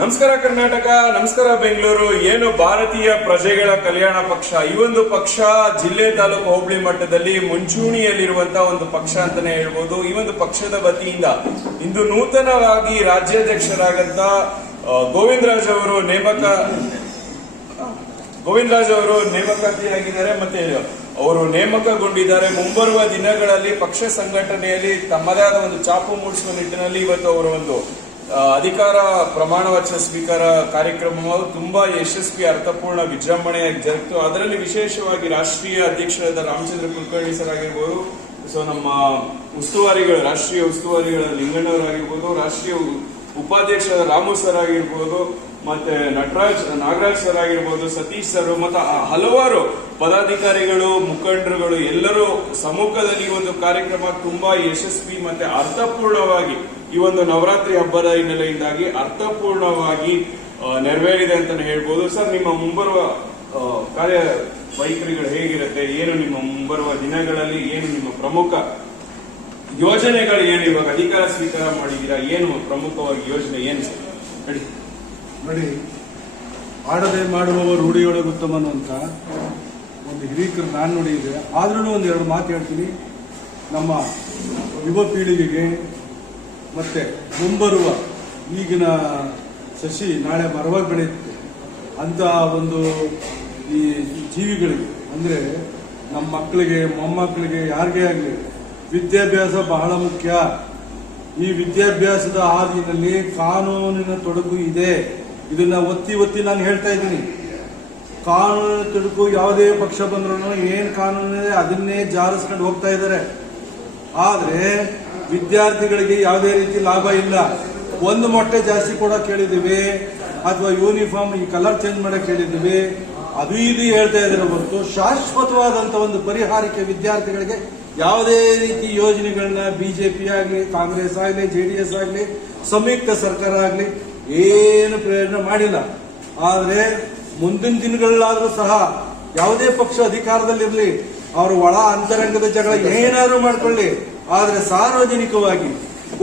ನಮಸ್ಕಾರ ಕರ್ನಾಟಕ, ನಮಸ್ಕಾರ ಬೆಂಗಳೂರು. ಏನು ಭಾರತೀಯ ಪ್ರಜೆಗಳ ಕಲ್ಯಾಣ ಪಕ್ಷ, ಈ ಒಂದು ಪಕ್ಷ ಜಿಲ್ಲೆ, ತಾಲೂಕು, ಹೋಬಳಿ ಮಟ್ಟದಲ್ಲಿ ಮುಂಚೂಣಿಯಲ್ಲಿರುವಂತಹ ಒಂದು ಪಕ್ಷ ಅಂತಾನೆ ಹೇಳ್ಬೋದು. ಈ ಒಂದು ಪಕ್ಷದ ವತಿಯಿಂದ ಇಂದು ನೂತನವಾಗಿ ರಾಜ್ಯಾಧ್ಯಕ್ಷರಾದಂತ ಗೋವಿಂದರಾಜ್ ಅವರು ನೇಮಕಾತಿಯಾಗಿದ್ದಾರೆ. ಮತ್ತೆ ಅವರು ನೇಮಕಗೊಂಡಿದ್ದಾರೆ. ಮುಂಬರುವ ದಿನಗಳಲ್ಲಿ ಪಕ್ಷ ಸಂಘಟನೆಯಲ್ಲಿ ತಮ್ಮದೇ ಆದ ಒಂದು ಚಾಪು ಮೂಡಿಸುವ ನಿಟ್ಟಿನಲ್ಲಿ ಇವತ್ತು ಅವರ ಒಂದು ಅಧಿಕಾರ ಪ್ರಮಾಣ ವಚನ ಸ್ವೀಕಾರ ಕಾರ್ಯಕ್ರಮವು ತುಂಬಾ ಯಶಸ್ವಿ, ಅರ್ಥಪೂರ್ಣ, ವಿಜೃಂಭಣೆಯಾಗಿ ಜರುಗಿತು. ಅದರಲ್ಲಿ ವಿಶೇಷವಾಗಿ ರಾಷ್ಟ್ರೀಯ ಅಧ್ಯಕ್ಷರಾದ ರಾಮಚಂದ್ರ ಕುಲಕರ್ಣಿ ಸರ್ ಆಗಿರ್ಬೋದು, ನಮ್ಮ ಉಸ್ತುವಾರಿಗಳು, ರಾಷ್ಟ್ರೀಯ ಉಸ್ತುವಾರಿಗಳ ಲಿಂಗಣ್ಣವರಾಗಿರ್ಬೋದು, ರಾಷ್ಟ್ರೀಯ ಉಪಾಧ್ಯಕ್ಷರಾದ ರಾಮು ಸರ್ ಆಗಿರ್ಬೋದು, ಮತ್ತೆ ನಾಗರಾಜ್ ಸರ್ ಆಗಿರ್ಬೋದು, ಸತೀಶ್ ಸರ್, ಮತ್ತೆ ಹಲವಾರು ಪದಾಧಿಕಾರಿಗಳು, ಮುಖಂಡರುಗಳು ಎಲ್ಲರೂ ಸಮ್ಮುಖದಲ್ಲಿ ಒಂದು ಕಾರ್ಯಕ್ರಮ ತುಂಬಾ ಯಶಸ್ವಿ ಮತ್ತೆ ಅರ್ಥಪೂರ್ಣವಾಗಿ ಈ ಒಂದು ನವರಾತ್ರಿ ಹಬ್ಬದ ಹಿನ್ನೆಲೆಯಿಂದಾಗಿ ಅರ್ಥಪೂರ್ಣವಾಗಿ ನೆರವೇರಿದೆ ಅಂತಾನೆ ಹೇಳ್ಬೋದು. ಸರ್, ನಿಮ್ಮ ಮುಂಬರುವ ಕಾರ್ಯ ವೈಖರಿಗಳು ಹೇಗಿರುತ್ತೆ? ಏನು ನಿಮ್ಮ ಮುಂಬರುವ ದಿನಗಳಲ್ಲಿ ಏನು ನಿಮ್ಮ ಪ್ರಮುಖ ಯೋಜನೆಗಳು? ಏನು ಇವಾಗ ಅಧಿಕಾರ ಸ್ವೀಕಾರ ಮಾಡಿದ್ದೀರಾ, ಏನು ಪ್ರಮುಖವಾಗಿ ಯೋಜನೆ ಏನು ಸರ್? ನೋಡಿ, ಆಡದೆ ಮಾಡುವವ ರೂಢಿಯೊಳಗೆ ಉತ್ತಮನು ಅಂತ ಒಂದು ಹಿರೀಕರು ನಾನು ನೋಡಿದೆ. ಆದ್ರೂ ಒಂದೆರಡು ಮಾತು ಹೇಳ್ತೀನಿ. ನಮ್ಮ ಯುವ ಪೀಳಿಗೆಗೆ ಮತ್ತೆ ಮುಂಬರುವ ಈಗಿನ ಸಸಿ ನಾಳೆ ಮರವಾಗಿ ಬೆಳೆಯುತ್ತೆ ಅಂತ ಒಂದು ಈ ಜೀವಿಗಳಿಗೆ, ಅಂದರೆ ನಮ್ಮ ಮಕ್ಕಳಿಗೆ, ಮೊಮ್ಮಕ್ಕಳಿಗೆ, ಯಾರಿಗೇ ಆಗಲಿ ವಿದ್ಯಾಭ್ಯಾಸ ಬಹಳ ಮುಖ್ಯ. ಈ ವಿದ್ಯಾಭ್ಯಾಸದ ಹಾದಿನಲ್ಲಿ ಕಾನೂನಿನ ತೊಡಕು ಇದೆ. ಇದನ್ನ ಒತ್ತಿ ನಾನು ಹೇಳ್ತಾ ಇದ್ದೀನಿ. ಕಾನೂನಿನ ತೊಡಕು ಯಾವುದೇ ಪಕ್ಷ ಬಂದ್ರೂ ಏನ್ ಕಾನೂನಿದೆ ಅದನ್ನೇ ಜಾರಿಸ್ಕೊಂಡು ಹೋಗ್ತಾ ಇದ್ದಾರೆ. ಆದ್ರೆ ವಿದ್ಯಾರ್ಥಿಗಳಿಗೆ ಯಾವುದೇ ರೀತಿ ಲಾಭ ಇಲ್ಲ. ಒಂದು ಮೊಟ್ಟೆ ಜಾಸ್ತಿ ಕೊಡೋಕೆ ಹೇಳಿದೀವಿ, ಅಥವಾ ಯೂನಿಫಾರ್ಮ್ ಈ ಕಲರ್ ಚೇಂಜ್ ಮಾಡಕ್ಕೆ ಹೇಳಿದೀವಿ, ಅದು ಇದು ಹೇಳ್ತಾ ಇದ್ದಾರೆ ಹೊರತು ಶಾಶ್ವತವಾದಂತ ಒಂದು ಪರಿಹಾರಕ್ಕೆ ವಿದ್ಯಾರ್ಥಿಗಳಿಗೆ ಯಾವುದೇ ರೀತಿ ಯೋಜನೆಗಳನ್ನ ಬಿಜೆಪಿ ಆಗಲಿ, ಕಾಂಗ್ರೆಸ್ ಆಗಲಿ, ಜೆಡಿಎಸ್ ಆಗಲಿ, ಸಂಯುಕ್ತ ಸರ್ಕಾರ ಆಗಲಿ ಏನು ಪ್ರಯೋಜನ ಮಾಡಿಲ್ಲ. ಆದ್ರೆ ಮುಂದಿನ ದಿನಗಳಲ್ಲಾದ್ರೂ ಸಹ ಯಾವುದೇ ಪಕ್ಷ ಅಧಿಕಾರದಲ್ಲಿರಲಿ, ಅವರು ಒಳ ಅಂತರಂಗದ ಜಗಳ ಏನಾದ್ರು ಮಾಡ್ಕೊಳ್ಳಿ, ಆದ್ರೆ ಸಾರ್ವಜನಿಕವಾಗಿ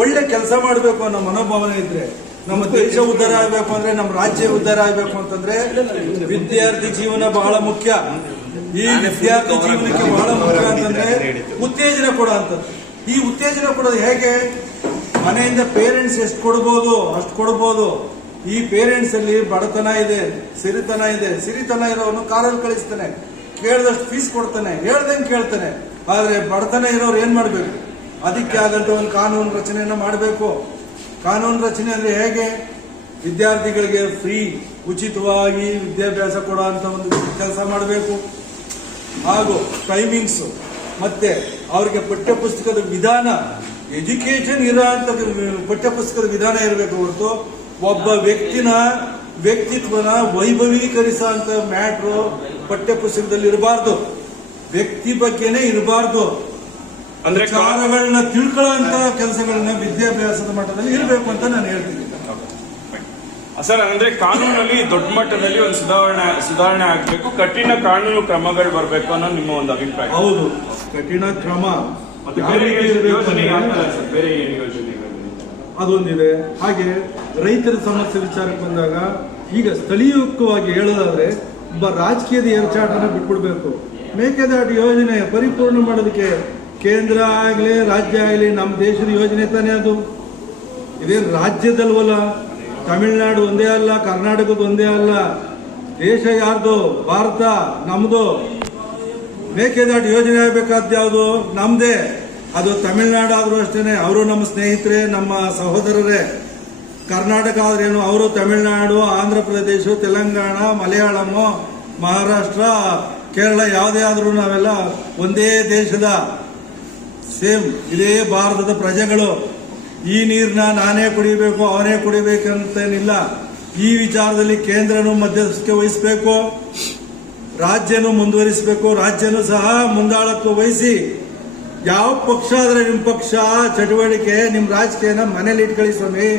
ಒಳ್ಳೆ ಕೆಲಸ ಮಾಡಬೇಕು ಅನ್ನೋ ಮನೋಭಾವನೆ ಇದ್ರೆ, ನಮ್ಮ ದೇಶ ಉದ್ಧಾರ ಆಗಬೇಕು ಅಂದ್ರೆ, ನಮ್ಮ ರಾಜ್ಯ ಉದ್ಧಾರ ಆಗಬೇಕು ಅಂತಂದ್ರೆ ವಿದ್ಯಾರ್ಥಿ ಜೀವನ ಬಹಳ ಮುಖ್ಯ. ಈ ವಿದ್ಯಾರ್ಥಿ ಜೀವನಕ್ಕೆ ಬಹಳ ಮುಖ್ಯ ಅಂತಂದ್ರೆ ಉತ್ತೇಜನ ಕೊಡುವಂಥದ್ದು. ಈ ಉತ್ತೇಜನ ಕೊಡೋದು ಹೇಗೆ? ಮನೆಯಿಂದ ಪೇರೆಂಟ್ಸ್ ಎಷ್ಟು ಕೊಡ್ಬೋದು ಅಷ್ಟು ಕೊಡ್ಬೋದು. ಈ ಪೇರೆಂಟ್ಸ್ ಅಲ್ಲಿ ಬಡತನ ಇದೆ, ಸಿರಿತನ ಇದೆ. ಸಿರಿತನ ಇರೋನು ಕಾರಲ್ಲಿ ಕಳಿಸ್ತಾನೆ, ಕೇಳಿದಷ್ಟು ಫೀಸ್ ಕೊಡ್ತಾನೆ, ಹೇಳ್ದಂಗೆ ಕೇಳ್ತಾನೆ. ಆದ್ರೆ ಬಡತನ ಇರೋರು ಏನ್ ಮಾಡ್ಬೇಕು? ಅದಕ್ಕೆ ಆದಂತ ಒಂದು ಕಾನೂನು ರಚನೆಯನ್ನ ಮಾಡಬೇಕು. ಕಾನೂನು ರಚನೆ ಅಂದ್ರೆ ಹೇಗೆ? ವಿದ್ಯಾರ್ಥಿಗಳಿಗೆ ಫ್ರೀ, ಉಚಿತವಾಗಿ ವಿದ್ಯಾಭ್ಯಾಸ ಕೊಡುವಂತ ಒಂದು ಕೆಲಸ ಮಾಡಬೇಕು. ಹಾಗೂ ಟೈಮಿಂಗ್ಸ್, ಮತ್ತೆ ಅವ್ರಿಗೆ ಪಠ್ಯಪುಸ್ತಕದ ವಿಧಾನ, ಎಜುಕೇಶನ್ ಇರೋಂಥ ಪಠ್ಯಪುಸ್ತಕದ ವಿಧಾನ ಇರಬೇಕು ಹೊರತು ಒಬ್ಬ ವ್ಯಕ್ತಿತ್ವನ ವೈಭವೀಕರಿಸುವಂತ ಮ್ಯಾಟ್ರು ಪಠ್ಯಪುಸ್ತಕದಲ್ಲಿ ಇರಬಾರ್ದು. ವ್ಯಕ್ತಿ ಬಗ್ಗೆನೇ ಇರಬಾರ್ದು. ಅಂದ್ರೆ ವಿಚಾರಗಳನ್ನ ತಿಳ್ಕೊಳ್ಳುವಂತ ಕೆಲಸಗಳನ್ನ ವಿದ್ಯಾಭ್ಯಾಸದ ಮಟ್ಟದಲ್ಲಿ ಇರಬೇಕು ಅಂತ ನಾನು ಹೇಳ್ತೀನಿ ಸರ್. ಅಂದ್ರೆ ಕಾನೂನಲ್ಲಿ ದೊಡ್ಡ ಮಟ್ಟದಲ್ಲಿ ಒಂದು ಸುಧಾರಣೆ ಆಗಬೇಕು, ಕಠಿಣ ಕಾನೂನು ಕ್ರಮಗಳು ಬರಬೇಕು ಅನ್ನೋ ನಿಮ್ಮ ಒಂದು ಅಭಿಪ್ರಾಯ? ಹೌದು, ಕಠಿಣ ಕ್ರಮ. ಬೇರೆ ಏನು ಯೋಜನೆಗಳು ಅದೊಂದಿದೆ. ಹಾಗೆ ರೈತರ ಸಮಸ್ಯೆ ವಿಚಾರಕ್ಕೆ ಬಂದಾಗ, ಈಗ ಸ್ಥಳೀಯವಾಗಿ ಹೇಳೋದಾದ್ರೆ ಒಬ್ಬ ರಾಜಕೀಯದ ಏರ್ಚಾಟನ ಬಿಟ್ಬಿಡ್ಬೇಕು. ಮೇಕೆದಾಟು ಯೋಜನೆ ಪರಿಪೂರ್ಣ ಮಾಡೋದಕ್ಕೆ ಕೇಂದ್ರ ಆಗಲಿ, ರಾಜ್ಯ ಆಗಲಿ, ನಮ್ಮ ದೇಶದ ಯೋಜನೆ ತಾನೇ ಅದು. ಇದೇನು ರಾಜ್ಯದಲ್ವಲ್ಲ, ತಮಿಳುನಾಡು ಒಂದೇ ಅಲ್ಲ, ಕರ್ನಾಟಕದ ಒಂದೇ ಅಲ್ಲ. ದೇಶ ಯಾರ್ದು? ಭಾರತ ನಮ್ದು. ಮೇಕೆದಾಟು ಯೋಜನೆ ಆಗಬೇಕಾದ ಯಾವುದು? ನಮ್ದೇ. ಅದು ತಮಿಳುನಾಡು ಆದ್ರೂ ಅಷ್ಟೇನೆ, ಅವರು ನಮ್ಮ ಸ್ನೇಹಿತರೆ, ನಮ್ಮ ಸಹೋದರರೇ. ಕರ್ನಾಟಕ ಆದ್ರೇನು, ಅವರು ತಮಿಳುನಾಡು, ಆಂಧ್ರ ಪ್ರದೇಶ, ತೆಲಂಗಾಣ, ಮಲಯಾಳಂ, ಮಹಾರಾಷ್ಟ್ರ, ಕೇರಳ ಯಾವುದೇ ಆದ್ರೂ ನಾವೆಲ್ಲ ಒಂದೇ ದೇಶದ ಸೇಮ್, ಇದೇ ಭಾರತದ ಪ್ರಜೆಗಳು. ಈ ನೀರನ್ನ ನಾನೇ ಕುಡಿಬೇಕು, ಅವನೇ ಕುಡಿಬೇಕಂತೇನಿಲ್ಲ. ಈ ವಿಚಾರದಲ್ಲಿ ಕೇಂದ್ರನು ಮಧ್ಯಸ್ಥಿಕೆ ವಹಿಸಬೇಕು, ರಾಜ್ಯನು ಮುಂದುವರಿಸಬೇಕು. ರಾಜ್ಯನು ಸಹ ಮುಂದಾಳತ್ವ ವಹಿಸಿ, ಯಾವ ಪಕ್ಷ ಆದ್ರೆ ನಿಮ್ಮ ಪಕ್ಷ ಚಟುವಟಿಕೆ, ನಿಮ್ಮ ರಾಜಕೀಯನ ಮನೇಲಿ ಇಟ್ಕೊಳ್ಳಿ ಸ್ವಾಮಿ.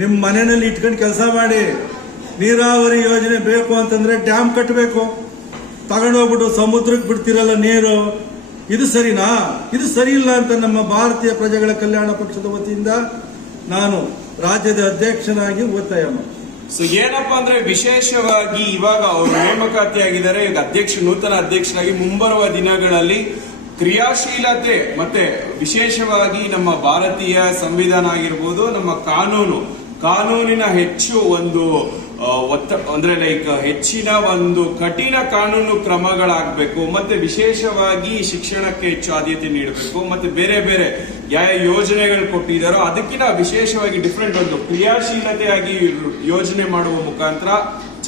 ನಿಮ್ಮ ಮನೆಯಲ್ಲಿ ಇಟ್ಕೊಂಡು ಕೆಲಸ ಮಾಡಿ. ನೀರಾವರಿ ಯೋಜನೆ ಬೇಕು ಅಂತಂದ್ರೆ ಡ್ಯಾಮ್ ಕಟ್ಟಬೇಕು. ತಗೊಂಡೋಗ್ಬಿಟ್ಟು ಸಮುದ್ರಕ್ಕೆ ಬಿಡ್ತಿರಲ್ಲ ನೀರು, ಇದು ಸರಿನಾ? ಇದು ಸರಿ ಇಲ್ಲ ಅಂತ ನಮ್ಮ ಭಾರತೀಯ ಪ್ರಜೆಗಳ ಕಲ್ಯಾಣ ಪಕ್ಷದ ವತಿಯಿಂದ ನಾನು ರಾಜ್ಯದ ಅಧ್ಯಕ್ಷನಾಗಿ ಒತ್ತಾಯ ಮಾಡ್ತೀನಿ. ಸೊ ಏನಪ್ಪಾ ಅಂದ್ರೆ ವಿಶೇಷವಾಗಿ ಇವಾಗ ಅವರು ನೇಮಕಾತಿಯಾಗಿದ್ದಾರೆ. ಈಗ ನೂತನ ಅಧ್ಯಕ್ಷರಾಗಿ ಮುಂಬರುವ ದಿನಗಳಲ್ಲಿ ಕ್ರಿಯಾಶೀಲತೆ ಮತ್ತೆ ವಿಶೇಷವಾಗಿ ನಮ್ಮ ಭಾರತೀಯ ಸಂವಿಧಾನ ಆಗಿರ್ಬೋದು, ನಮ್ಮ ಕಾನೂನಿನ ಹೆಚ್ಚು ಒಂದು ಅಂದ್ರೆ ಲೈಕ್ ಹೆಚ್ಚಿನ ಒಂದು ಕಠಿಣ ಕಾನೂನು ಕ್ರಮಗಳಾಗಬೇಕು. ಮತ್ತೆ ವಿಶೇಷವಾಗಿ ಶಿಕ್ಷಣಕ್ಕೆ ಹೆಚ್ಚು ಆದ್ಯತೆ ನೀಡಬೇಕು. ಮತ್ತೆ ಬೇರೆ ಬೇರೆ ಯಾವ ಯೋಜನೆಗಳು ಕೊಟ್ಟಿದ್ದಾರೋ ಅದಕ್ಕಿಂತ ವಿಶೇಷವಾಗಿ ಡಿಫ್ರೆಂಟ್ ಒಂದು ಕ್ರಿಯಾಶೀಲತೆಯಾಗಿ ಯೋಜನೆ ಮಾಡುವ ಮುಖಾಂತರ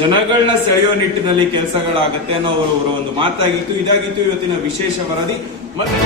ಜನಗಳನ್ನ ಸೆಳೆಯೋ ನಿಟ್ಟಿನಲ್ಲಿ ಕೆಲಸಗಳಾಗತ್ತೆ ಅನ್ನೋ ಅವರ ಒಂದು ಮಾತಾಗಿತ್ತು. ಇದಾಗಿತ್ತು ಇವತ್ತಿನ ವಿಶೇಷ ವರದಿ. ಮತ್ತೆ